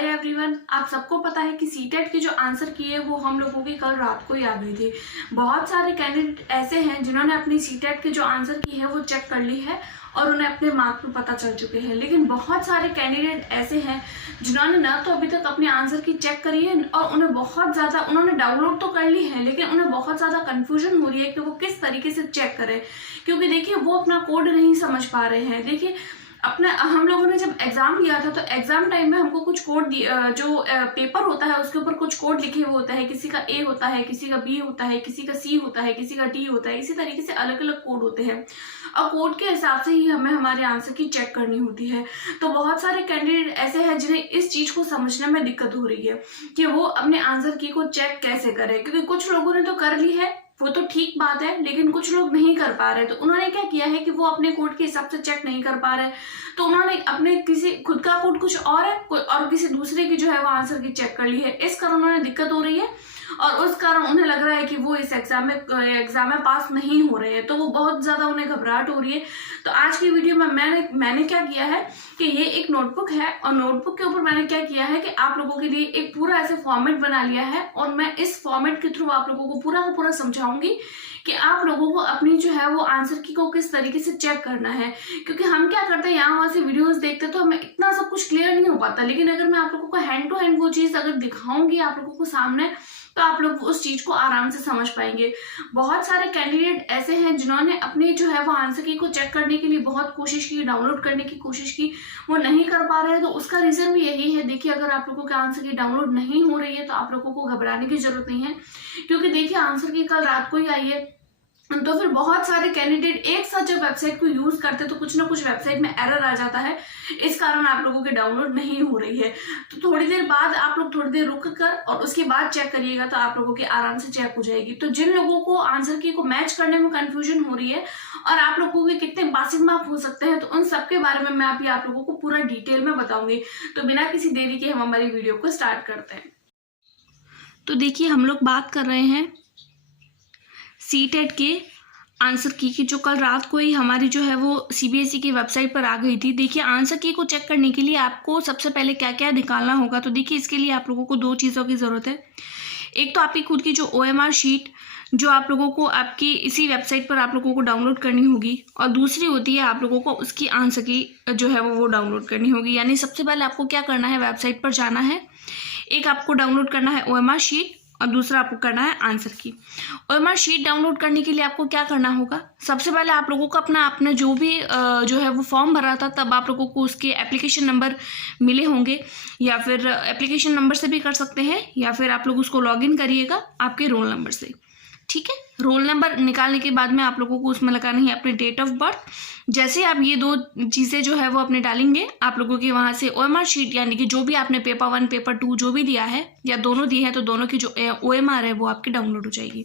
Hi everyone, आप सबको पता है कि सीटेट की जो आंसर की है वो हम लोगों की कल रात को ही आ गई थी। बहुत सारे कैंडिडेट ऐसे हैं जिन्होंने अपनी सीटेट की जो आंसर की है वो चेक कर ली है और उन्हें अपने मार्क में पता चल चुके हैं। लेकिन बहुत सारे कैंडिडेट ऐसे हैं जिन्होंने ना तो अभी तक अपने आंसर की चेक करी है और उन्होंने डाउनलोड तो कर ली है, लेकिन उन्हें बहुत ज़्यादा कन्फ्यूजन हो रही है कि वो किस तरीके से चेक करें, क्योंकि देखिए वो अपना कोड नहीं समझ पा रहे हैं। देखिए हम लोगों ने जब एग्जाम दिया था तो एग्जाम टाइम में हमको कुछ कोड जो पेपर होता है उसके ऊपर कुछ कोड लिखे हुए होता है। किसी का ए होता है, किसी का बी होता है, किसी का सी होता है, किसी का डी होता है। इसी तरीके से अलग अलग कोड होते हैं और कोड के हिसाब से ही हमें हमारे आंसर की चेक करनी होती है। तो बहुत सारे कैंडिडेट ऐसे हैं जिन्हें इस चीज को समझने में दिक्कत हो रही है कि वो अपने आंसर की को चेक कैसे करें, क्योंकि कुछ लोगों ने तो कर ली है, वो तो ठीक बात है, लेकिन कुछ लोग नहीं कर पा रहे। तो उन्होंने क्या किया है कि वो अपने कोड के हिसाब से चेक नहीं कर पा रहे, तो उन्होंने अपने किसी खुद का कोड कुछ और है और किसी दूसरे की जो है वो आंसर की चेक कर ली है। इस कारण उन्हें दिक्कत हो रही है और उस कारण उन्हें लग रहा है कि वो इस एग्जाम में पास नहीं हो रहे हैं, तो वो बहुत ज्यादा उन्हें घबराहट हो रही है। तो आज की वीडियो में मैंने क्या किया है कि ये एक नोटबुक है और नोटबुक के ऊपर मैंने क्या किया है कि आप लोगों के लिए एक पूरा ऐसे फॉर्मेट बना लिया है और मैं इस फॉर्मेट के थ्रू आप लोगों को पूरा का पूरा समझाऊंगी कि आप लोगों को अपनी जो है वो आंसर की को किस तरीके से चेक करना है। क्योंकि हम क्या करते हैं, यहाँ वहां से वीडियोस देखते हैं तो हमें इतना सब कुछ क्लियर नहीं हो पाता, लेकिन अगर मैं आप लोगों को हैंड टू हैंड वो चीज अगर दिखाऊंगी आप लोगों को सामने, तो आप लोग उस चीज को आराम से समझ पाएंगे। बहुत सारे कैंडिडेट ऐसे हैं जिन्होंने अपनी जो है वो आंसर की को चेक करने के लिए बहुत कोशिश की, डाउनलोड करने की कोशिश की, वो नहीं कर पा रहे हैं। तो उसका रीजन भी यही है। देखिए, अगर आप लोगों के आंसर की डाउनलोड नहीं हो रही है तो आप लोगों को घबराने की जरूरत नहीं है, क्योंकि देखिए आंसर की कल रात को ही आई है। तो फिर बहुत सारे कैंडिडेट एक साथ जब वेबसाइट को यूज करते तो कुछ ना कुछ वेबसाइट में एरर आ जाता है, इस कारण आप लोगों के डाउनलोड नहीं हो रही है। तो थोड़ी देर बाद आप लोग थोड़ी देर रुक कर और उसके बाद चेक करिएगा, तो आप लोगों की आराम से चेक हो जाएगी। तो जिन लोगों को आंसर की को मैच करने में कंफ्यूजन हो रही है और आप लोगों के कितने पासिंग मार्क हो सकते हैं, तो उन सबके बारे में मैं अभी आप लोगों को पूरा डिटेल में बताऊंगी। तो बिना किसी देरी के हम हमारी वीडियो को स्टार्ट करते हैं। तो देखिए, हम लोग बात कर रहे हैं सीटेट के आंसर की जो कल रात को ही हमारी जो है वो सीबीएसई की वेबसाइट पर आ गई थी। देखिए, आंसर की को चेक करने के लिए आपको सबसे पहले क्या क्या निकालना होगा। तो देखिए, इसके लिए आप लोगों को दो चीज़ों की ज़रूरत है। एक तो आपकी खुद की जो OMR शीट जो आप लोगों को आपकी इसी वेबसाइट पर आप लोगों को डाउनलोड करनी होगी, और दूसरी होती है आप लोगों को उसकी आंसर की जो है वो डाउनलोड करनी होगी। यानी सबसे पहले आपको क्या करना है, वेबसाइट पर जाना है, एक आपको डाउनलोड करना है OMR शीट और दूसरा आपको करना है आंसर की। OMR शीट डाउनलोड करने के लिए आपको क्या करना होगा, सबसे पहले आप लोगों को अपना जो भी जो है वो फॉर्म भरा था तब आप लोगों को उसके एप्लीकेशन नंबर मिले होंगे, या फिर एप्लीकेशन नंबर से भी कर सकते हैं, या फिर आप लोग उसको लॉगिन करिएगा आपके रोल नंबर से। ठीक है, रोल नंबर निकालने के बाद में आप लोगों को उसमें लगाना है अपनी डेट ऑफ बर्थ। जैसे आप ये दो चीज़ें जो है वो अपने डालेंगे, आप लोगों की वहाँ से OMR शीट यानी कि जो भी आपने पेपर 1 पेपर 2 जो भी दिया है या दोनों दिए हैं, तो दोनों की जो OMR है वो आपकी डाउनलोड हो जाएगी।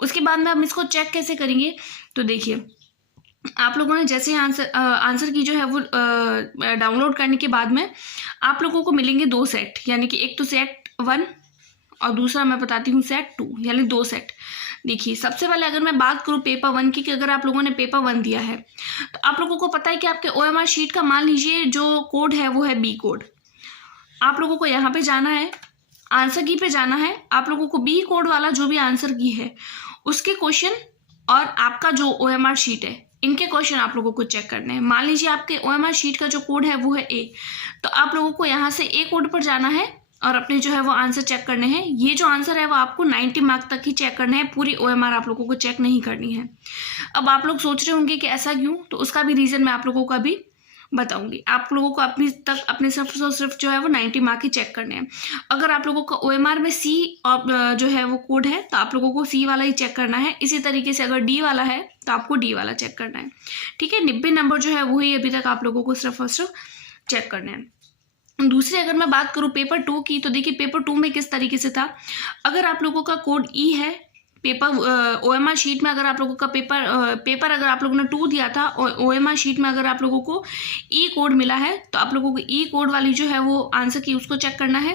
उसके बाद में हम इसको चेक कैसे करेंगे, तो देखिए, आप लोगों ने जैसे आंसर की जो है वो डाउनलोड करने के बाद में आप लोगों को मिलेंगे 2 सेट, यानी कि एक तो सेट 1 और दूसरा मैं बताती हूँ सेट 2, यानी 2 सेट। देखिए, सबसे पहले अगर मैं बात करूँ पेपर 1 की, कि अगर आप लोगों ने पेपर 1 दिया है तो आप लोगों को पता है कि आपके OMR शीट का मान लीजिए जो कोड है वो है B कोड। आप लोगों को यहाँ पे जाना है, आंसर की पे जाना है, आप लोगों को B कोड वाला जो भी आंसर की है उसके क्वेश्चन और आपका जो OMR शीट है इनके क्वेश्चन आप लोगों को चेक करने हैं। मान लीजिए आपके OMR शीट का जो कोड है वो है A, तो आप लोगों को यहाँ से A कोड पर जाना है और अपने जो है वो आंसर चेक करने हैं। ये जो आंसर है वो आपको 90 मार्क तक ही चेक करने हैं, पूरी OMR आप लोगों को चेक नहीं करनी है। अब आप लोग सोच रहे होंगे कि ऐसा क्यों, तो उसका भी रीज़न मैं आप लोगों को अभी बताऊंगी। आप लोगों को अपने सिर्फ जो है वो 90 मार्क ही चेक करने हैं। अगर आप लोगों का OMR में C और जो है वो कोड है तो आप लोगों को C वाला ही चेक करना है। इसी तरीके से अगर D वाला है तो आपको D वाला चेक करना है। ठीक है, 90 नंबर जो है वही अभी तक आप लोगों को सिर्फ और सिर्फ चेक करने हैं। दूसरी अगर मैं बात करूँ पेपर 2 की, तो देखिए पेपर 2 में किस तरीके से था। अगर आप लोगों का कोड E है पेपर OMR शीट में, अगर आप लोगों का पेपर अगर आप लोगों ने 2 दिया था और OMR शीट में अगर आप लोगों को E कोड मिला है तो आप लोगों को E कोड वाली जो है वो आंसर की उसको चेक करना है।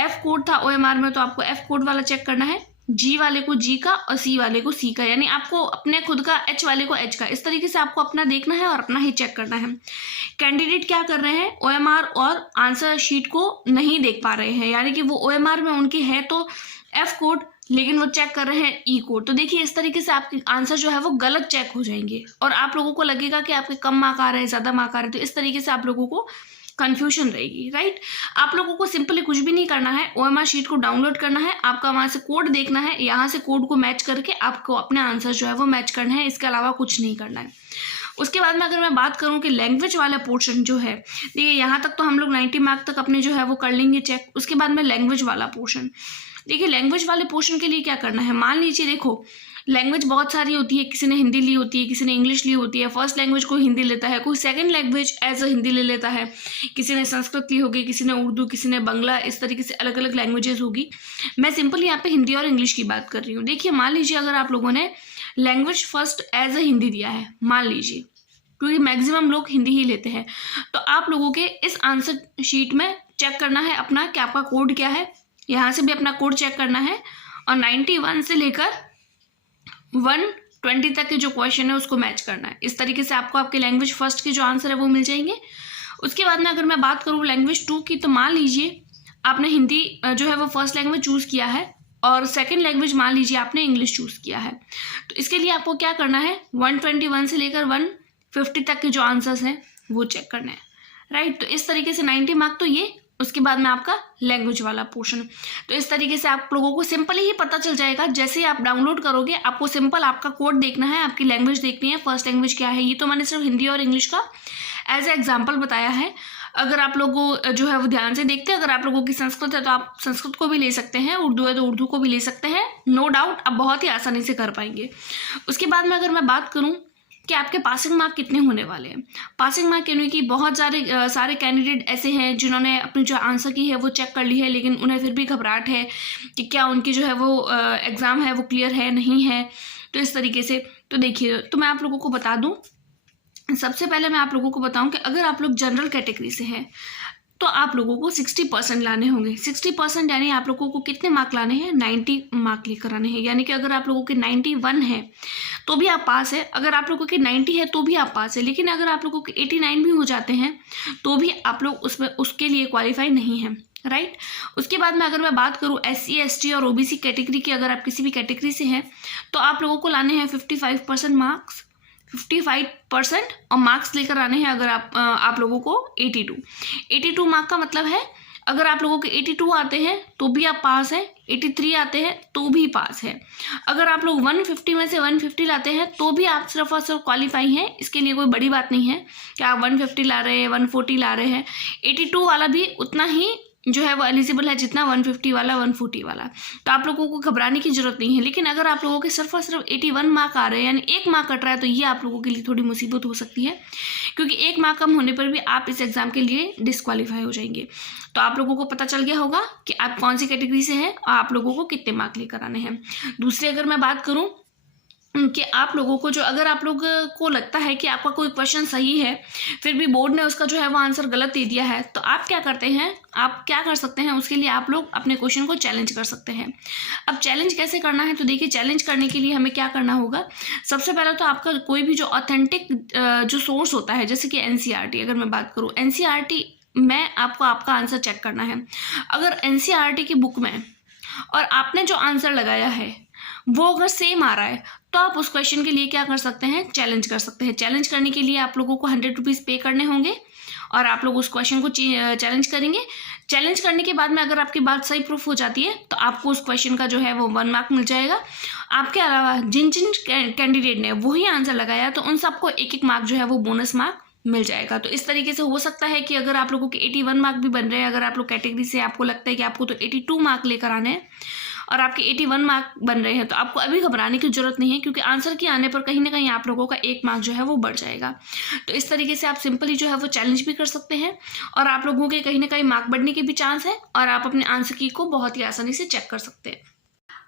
F कोड था OMR में तो आपको F कोड वाला चेक करना है। जी वाले को जी का और सी वाले को सी का, यानी आपको अपने खुद का, एच वाले को एच का, इस तरीके से आपको अपना देखना है और अपना ही चेक करना है। कैंडिडेट क्या कर रहे हैं, ओएमआर और आंसर शीट को नहीं देख पा रहे हैं, यानी कि वो ओएमआर में उनकी है तो एफ कोड, लेकिन वो चेक कर रहे हैं ई कोड। तो देखिए इस तरीके से आपके आंसर जो है वो गलत चेक हो जाएंगे और आप लोगों को लगेगा कि आपके कम मार्क आ रहे हैं, ज़्यादा मार्क आ रहे हैं। तो इस तरीके से आप लोगों को कंफ्यूजन रहेगी, राइट। आप लोगों को सिंपली कुछ भी नहीं करना है, ओएमआर शीट को डाउनलोड करना है, आपका वहां से कोड देखना है, यहाँ से कोड को मैच करके आपको अपने आंसर जो है वो मैच करना है, इसके अलावा कुछ नहीं करना है। उसके बाद में अगर मैं बात करूं कि लैंग्वेज वाला पोर्शन जो है, देखिए यहाँ तक तो हम लोग 90 मार्क तक अपने जो है वो कर लेंगे चेक। उसके बाद में लैंग्वेज वाला पोर्शन, देखिए लैंग्वेज वाले पोर्शन के लिए क्या करना है, मान लीजिए देखो लैंग्वेज बहुत सारी होती है, किसी ने हिंदी ली होती है, किसी ने इंग्लिश ली होती है, फर्स्ट लैंग्वेज कोई हिंदी लेता है, कोई second language as a Hindi ले लेता है, किसी ने संस्कृत ली होगी, किसी ने उर्दू, किसी ने बांग्ला, इस तरीके से अलग अलग लैंग्वेजेस होगी। मैं सिंपल यहाँ पे हिंदी और इंग्लिश की बात कर रही हूँ। देखिए मान लीजिए अगर आप लोगों ने language first as a Hindi दिया है, मान लीजिए, क्योंकि मैक्सिमम लोग हिंदी ही लेते हैं, तो आप लोगों के इस आंसर शीट में चेक करना है अपना कि आपका कोड क्या है, यहाँ से भी अपना कोड चेक करना है और 91 से लेकर 120 तक के जो क्वेश्चन है उसको मैच करना है। इस तरीके से आपको आपके लैंग्वेज फर्स्ट के जो आंसर है वो मिल जाएंगे। उसके बाद में अगर मैं बात करूँ लैंग्वेज 2 की, तो मान लीजिए आपने हिंदी जो है वो फर्स्ट लैंग्वेज चूज़ किया है और सेकंड लैंग्वेज मान लीजिए आपने इंग्लिश चूज़ किया है। तो इसके लिए आपको क्या करना है, 121 से लेकर 150 तक के जो आंसर्स हैं वो चेक करना है, राइट। तो इस तरीके से 90 मार्क तो ये, उसके बाद में आपका लैंग्वेज वाला पोर्शन। तो इस तरीके से आप लोगों को सिंपल ही पता चल जाएगा, जैसे ही आप डाउनलोड करोगे आपको सिंपल आपका कोड देखना है, आपकी लैंग्वेज देखनी है, फर्स्ट लैंग्वेज क्या है। ये तो मैंने सिर्फ हिंदी और इंग्लिश का एज ए एग्जाम्पल बताया है। अगर आप लोगों जो है वो ध्यान से देखते हैं, अगर आप लोगों की संस्कृत है तो आप संस्कृत को भी ले सकते हैं, उर्दू है तो उर्दू को भी ले सकते हैं, नो डाउट आप बहुत ही आसानी से कर पाएंगे। उसके बाद में अगर मैं बात करूँ कि आपके पासिंग मार्क कितने होने वाले हैं, पासिंग मार्क यानी कि बहुत सारे कैंडिडेट ऐसे हैं जिन्होंने अपनी जो आंसर की है वो चेक कर ली है, लेकिन उन्हें फिर भी घबराहट है कि क्या उनकी जो है वो एग्ज़ाम है वो क्लियर है नहीं है। तो इस तरीके से, तो देखिए, तो मैं आप लोगों को बता दूं, सबसे पहले मैं आप लोगों को बताऊं कि अगर आप लोग जनरल कैटेगरी से हैं तो आप लोगों को 60% लाने होंगे। 60% यानी आप लोगों को कितने मार्क लाने हैं, 90 मार्क लेकर आने हैं। यानी कि अगर आप लोगों के 91 है तो भी आप पास है, अगर आप लोगों के 90 है तो भी आप पास है, लेकिन अगर आप लोगों के 89 भी हो जाते हैं तो भी आप लोग उसमें उसके लिए क्वालिफाई नहीं है, राइट। उसके बाद में अगर मैं बात करूँ SC ST और OBC कैटेगरी की, अगर आप किसी भी कैटेगरी से हैं तो आप लोगों को लाने हैं 55% मार्क्स, 55% और मार्क्स लेकर आने हैं अगर आप लोगों को 82 मार्क का मतलब है अगर आप लोगों के 82 आते हैं तो भी आप पास हैं, 83 आते हैं तो भी पास है, अगर आप लोग 150 में से 150 लाते हैं तो भी आप सिर्फ और सिर्फ क्वालिफाई हैं। इसके लिए कोई बड़ी बात नहीं है कि आप 150 ला रहे हैं, 140 ला रहे हैं, 82 वाला भी उतना ही जो है वो एलिजिबल है जितना 150 वाला, 140 वाला। तो आप लोगों को घबराने की जरूरत नहीं है। लेकिन अगर आप लोगों के सिर्फ और सिर्फ 81 मार्क आ रहे हैं, यानी 1 मार्क कट रहा है, तो ये आप लोगों के लिए थोड़ी मुसीबत हो सकती है, क्योंकि 1 मार्क कम होने पर भी आप इस एग्जाम के लिए डिस्क्वालीफाई हो जाएंगे। तो आप लोगों को पता चल गया होगा कि आप कौन सी कैटेगरी से हैं और आप लोगों को कितने मार्क लेकर आने हैं। दूसरी अगर मैं बात करूँ कि आप लोगों को जो, अगर आप लोग को लगता है कि आपका कोई क्वेश्चन सही है फिर भी बोर्ड ने उसका जो है वो आंसर गलत दे दिया है, तो आप क्या करते हैं, आप क्या कर सकते हैं, उसके लिए आप लोग अपने क्वेश्चन को चैलेंज कर सकते हैं। अब चैलेंज कैसे करना है, तो देखिए चैलेंज करने के लिए हमें क्या करना होगा, सबसे पहले तो आपका कोई भी जो ऑथेंटिक जो सोर्स होता है, जैसे कि NCERT अगर मैं बात करूँ, NCERT में आपको आपका आंसर चेक करना है। अगर NCERT की बुक में और आपने जो आंसर लगाया है वो अगर सेम आ रहा है तो आप उस क्वेश्चन के लिए क्या कर सकते हैं, चैलेंज कर सकते हैं। चैलेंज करने के लिए आप लोगों को 100 रुपीज़ पे करने होंगे और आप लोग उस क्वेश्चन को चैलेंज करेंगे। चैलेंज करने के बाद में अगर आपकी बात सही प्रूफ हो जाती है तो आपको उस क्वेश्चन का जो है वो 1 मार्क मिल जाएगा। आपके अलावा जिन जिन कैंडिडेट ने वही आंसर लगाया तो उन सबको 1-1 मार्क जो है वो बोनस मार्क मिल जाएगा। तो इस तरीके से हो सकता है कि अगर आप लोगों के 81 मार्क भी बन रहे हैं, अगर आप लोग कैटेगरी से आपको लगता है कि आपको तो 82 मार्क लेकर आने हैं और आपके 81 मार्क बन रहे हैं, तो आपको अभी घबराने की जरूरत नहीं है, क्योंकि आंसर के आने पर कहीं ना कहीं आप लोगों का 1 मार्क जो है वो बढ़ जाएगा। तो इस तरीके से आप सिंपली जो है वो चैलेंज भी कर सकते हैं और आप लोगों के कहीं ना कहीं मार्क बढ़ने के भी चांस है और आप अपने आंसर की को बहुत ही आसानी से चेक कर सकते हैं।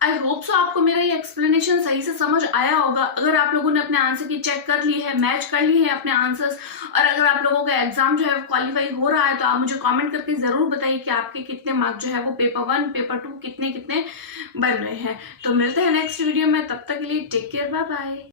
आई होप सो आपको मेरा ये एक्सप्लेनेशन सही से समझ आया होगा। अगर आप लोगों ने अपने आंसर की चेक कर ली है, मैच कर ली है अपने आंसर्स, और अगर आप लोगों का एग्जाम जो है क्वालिफाई हो रहा है, तो आप मुझे कमेंट करके जरूर बताइए कि आपके कितने मार्क जो है वो पेपर 1 पेपर 2 कितने कितने बन रहे हैं। तो मिलते हैं नेक्स्ट वीडियो में, तब तक के लिए टेक केयर, बाय बाय।